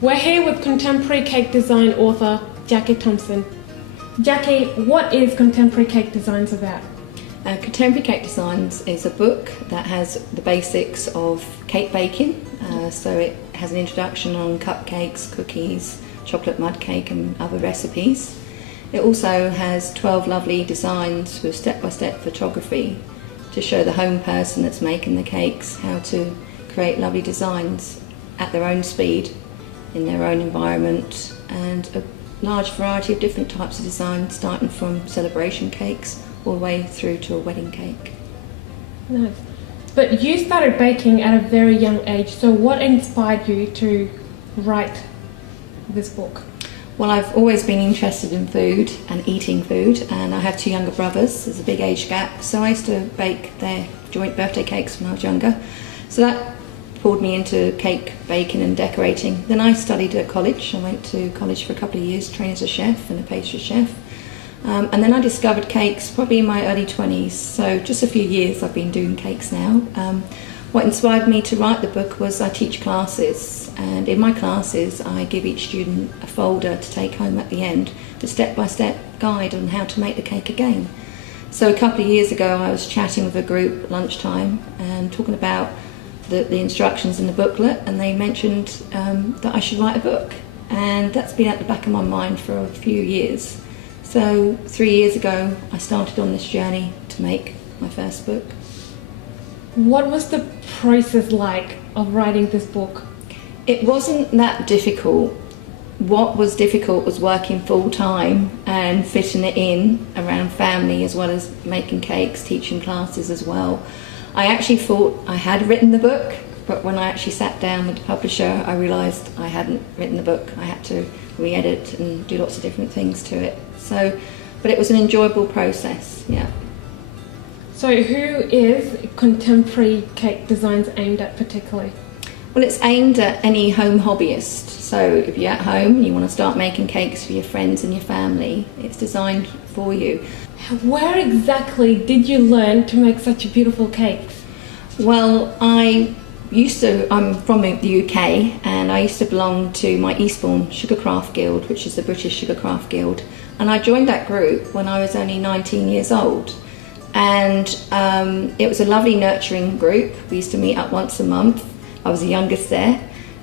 We're here with contemporary cake design author Jackie Thompson. Jackie, what is Contemporary Cake Designs about? Contemporary Cake Designs is a book that has the basics of cake baking. So it has an introduction on cupcakes, cookies, chocolate mud cake and other recipes. It also has 12 lovely designs with step-by-step photography to show the home person that's making the cakes how to create lovely designs at their own speed, in their own environment, and a large variety of different types of designs, starting from celebration cakes all the way through to a wedding cake. Nice. But you started baking at a very young age, so what inspired you to write this book? Well, I've always been interested in food and eating food, and I have two younger brothers. There's a big age gap, so I used to bake their joint birthday cakes when I was younger. So that pulled me into cake baking and decorating. Then I studied at college. I went to college for a couple of years, trained as a chef and a pastry chef. And then I discovered cakes probably in my early 20s, so just a few years I've been doing cakes now. What inspired me to write the book was I teach classes, and in my classes I give each student a folder to take home at the end, the step-by-step guide on how to make the cake again. So a couple of years ago I was chatting with a group at lunchtime and talking about the instructions in the booklet, and they mentioned that I should write a book, and that's been at the back of my mind for a few years. So 3 years ago I started on this journey to make my first book. What was the process like of writing this book? It wasn't that difficult. What was difficult was working full-time and fitting it in around family, as well as making cakes, teaching classes as well. I actually thought I had written the book, but when I actually sat down with the publisher I realised I hadn't written the book. I had to re-edit and do lots of different things to it. But it was an enjoyable process, yeah. So who is Contemporary Cake Designs aimed at particularly? Well, it's aimed at any home hobbyist. So if you're at home and you want to start making cakes for your friends and your family, it's designed for you. Where exactly did you learn to make such beautiful cakes? Well, I'm from the UK, and I used to belong to my Eastbourne Sugarcraft Guild, which is the British Sugarcraft Guild, and I joined that group when I was only 19 years old. And it was a lovely nurturing group. We used to meet up once a month. I was the youngest there,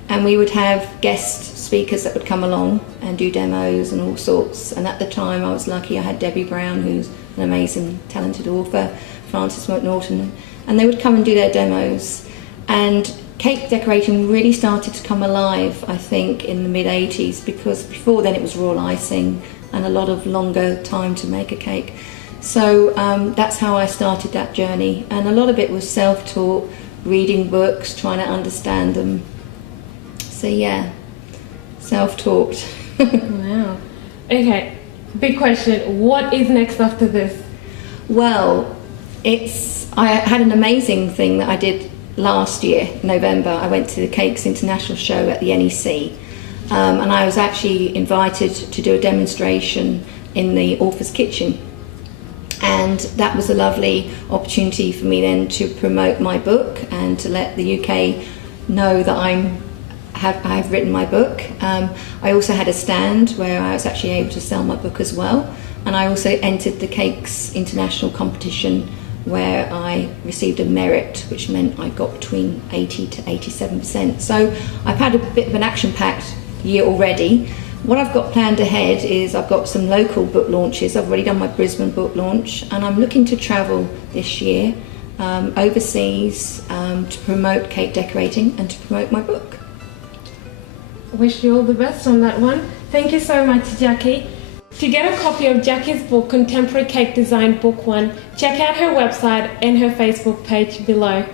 and we would have guest speakers that would come along and do demos and all sorts. And at the time I was lucky, I had Debbie Brown, who's an amazing talented author, Frances McNaughton, and they would come and do their demos. And cake decorating really started to come alive, I think, in the mid-80s, because before then it was raw icing and a lot of longer time to make a cake. So that's how I started that journey, and a lot of it was self-taught, reading books, trying to understand them. So yeah, self-taught. Wow. Okay, big question. What is next after this? Well, I had an amazing thing that I did last year, November. I went to the Cakes International show at the NEC, and I was actually invited to do a demonstration in the author's kitchen. And that was a lovely opportunity for me then to promote my book and to let the UK know that I have written my book. I also had a stand where I was actually able to sell my book as well, and I also entered the Cakes International competition, where I received a merit, which meant I got between 80 to 87%. So I've had a bit of an action-packed year already. What I've got planned ahead is I've got some local book launches. I've already done my Brisbane book launch, and I'm looking to travel this year overseas to promote cake decorating and to promote my book. Wish you all the best on that one. Thank you so much, Jackie. To get a copy of Jackie's book, Contemporary Cake Design Book 1, check out her website and her Facebook page below.